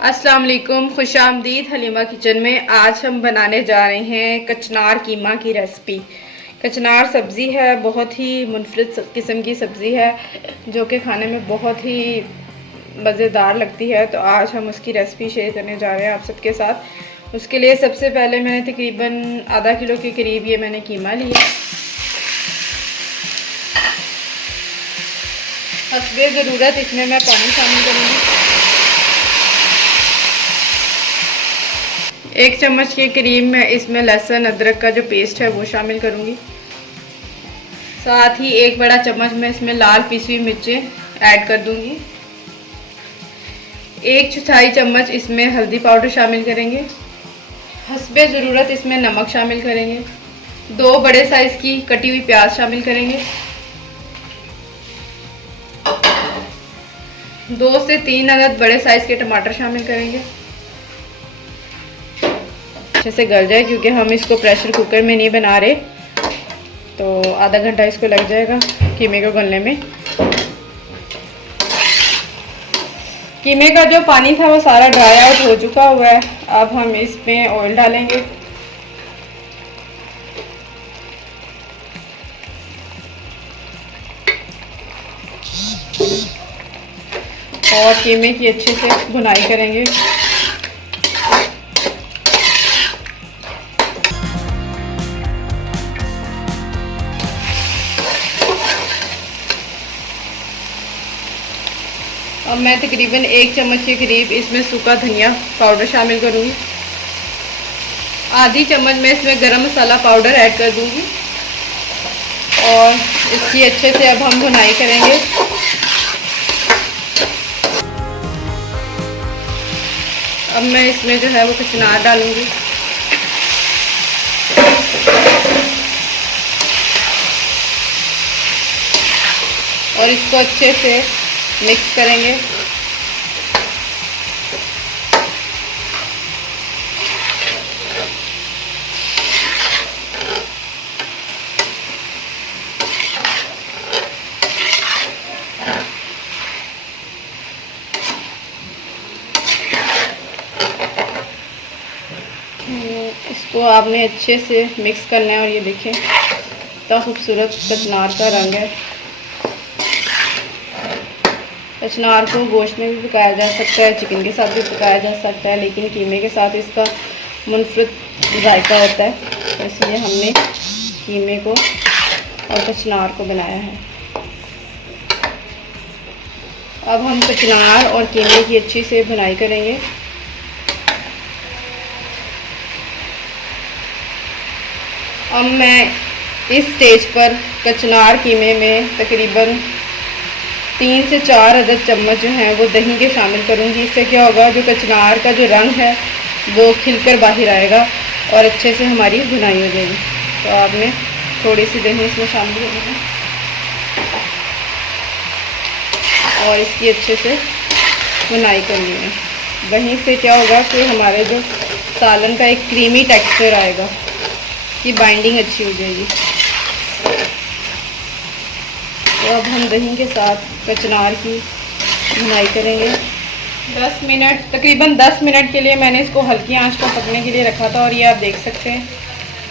अस्सलाम वालेकुम, खुश आमदीद हलीमा किचन में। आज हम बनाने जा रहे हैं कचनार कीमा की रेसिपी। कचनार सब्ज़ी है, बहुत ही मुनफरिद किस्म की सब्ज़ी है जो कि खाने में बहुत ही मज़ेदार लगती है। तो आज हम उसकी रेसिपी शेयर करने जा रहे हैं आप सबके साथ। उसके लिए सबसे पहले मैंने तकरीबन आधा किलो के करीब ये मैंने कीमा लिया। हस्बे ज़रूरत इसमें मैं पानी शामिल करूँगी। 1 चम्मच के करीब मैं इसमें लहसुन अदरक का जो पेस्ट है वो शामिल करूँगी। साथ ही 1 बड़ा चम्मच मैं इसमें लाल पिसी हुई मिर्चें ऐड कर दूँगी। 1/4 चम्मच इसमें हल्दी पाउडर शामिल करेंगे। हस्बे ज़रूरत इसमें नमक शामिल करेंगे। 2 बड़े साइज़ की कटी हुई प्याज शामिल करेंगे। 2 से 3 अदद बड़े साइज़ के टमाटर शामिल करेंगे। अच्छे से गल जाए, क्योंकि हम इसको प्रेशर कुकर में नहीं बना रहे, तो आधा घंटा इसको लग जाएगा कीमे को गलने में। कीमे का जो पानी था वो सारा ड्राई आउट हो चुका हुआ है। अब हम इसमें ऑयल डालेंगे। और कीमे की अच्छे से भुनाई करेंगे। अब मैं तकरीबन 1 चम्मच के करीब इसमें सूखा धनिया पाउडर शामिल करूँगी। आधी चम्मच में इसमें गरम मसाला पाउडर ऐड कर दूँगी और इसकी अच्छे से अब हम भुनाई करेंगे। अब मैं इसमें जो है वो कचनार डालूँगी। और इसको अच्छे से मिक्स करेंगे। इसको आपने अच्छे से मिक्स करना है। और ये देखें कितना खूबसूरत कचनार का रंग है। कचनार को गोश्त में भी पकाया जा सकता है, चिकन के साथ भी पकाया जा सकता है, लेकिन कीमे के साथ इसका मुनफरिद जायका होता है, तो इसलिए हमने कीमे को और कचनार को बनाया है। अब हम कचनार और कीमे की अच्छी से भुनाई करेंगे। अब मैं इस स्टेज पर कचनार कीमे में तकरीबन 3 से 4 अदद चम्मच जो हैं वो दही के शामिल करूँगी। इससे क्या होगा, जो कचनार का जो रंग है वो खिलकर बाहर आएगा और अच्छे से हमारी भुनाई हो जाएगी। तो आपने थोड़ी सी दही इसमें शामिल करनी है और इसकी अच्छे से भुनाई करनी है। वहीं से क्या होगा कि हमारे जो सालन का एक क्रीमी टेक्सचर आएगा, की बाइंडिंग अच्छी हो जाएगी। तो अब हम दही के साथ कचनार की भुनाई करेंगे। 10 मिनट, तकरीबन 10 मिनट के लिए मैंने इसको हल्की आंच पर पकने के लिए रखा था। और ये आप देख सकते हैं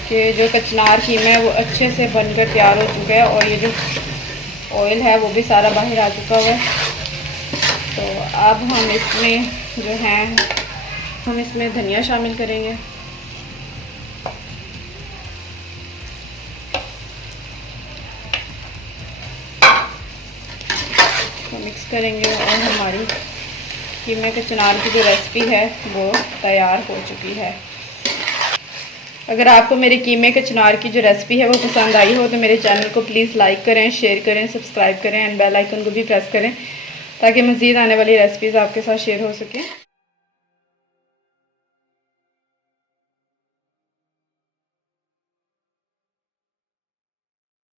कि जो कचनार कीमा है वो अच्छे से बनकर तैयार हो चुका है और ये जो ऑयल है वो भी सारा बाहर आ चुका हुआ है। तो अब हम इसमें जो है हम इसमें धनिया शामिल करेंगे। तो मिक्स करेंगे और हमारी कीमे कचनार की जो रेसिपी है वो तैयार हो चुकी है। अगर आपको मेरे कीमे कचनार की जो रेसिपी है वो पसंद आई हो तो मेरे चैनल को प्लीज़ लाइक करें, शेयर करें, सब्सक्राइब करें एंड बेल आइकन को भी प्रेस करें, ताकि मज़ीद आने वाली रेसिपीज़ आपके साथ शेयर हो सकें।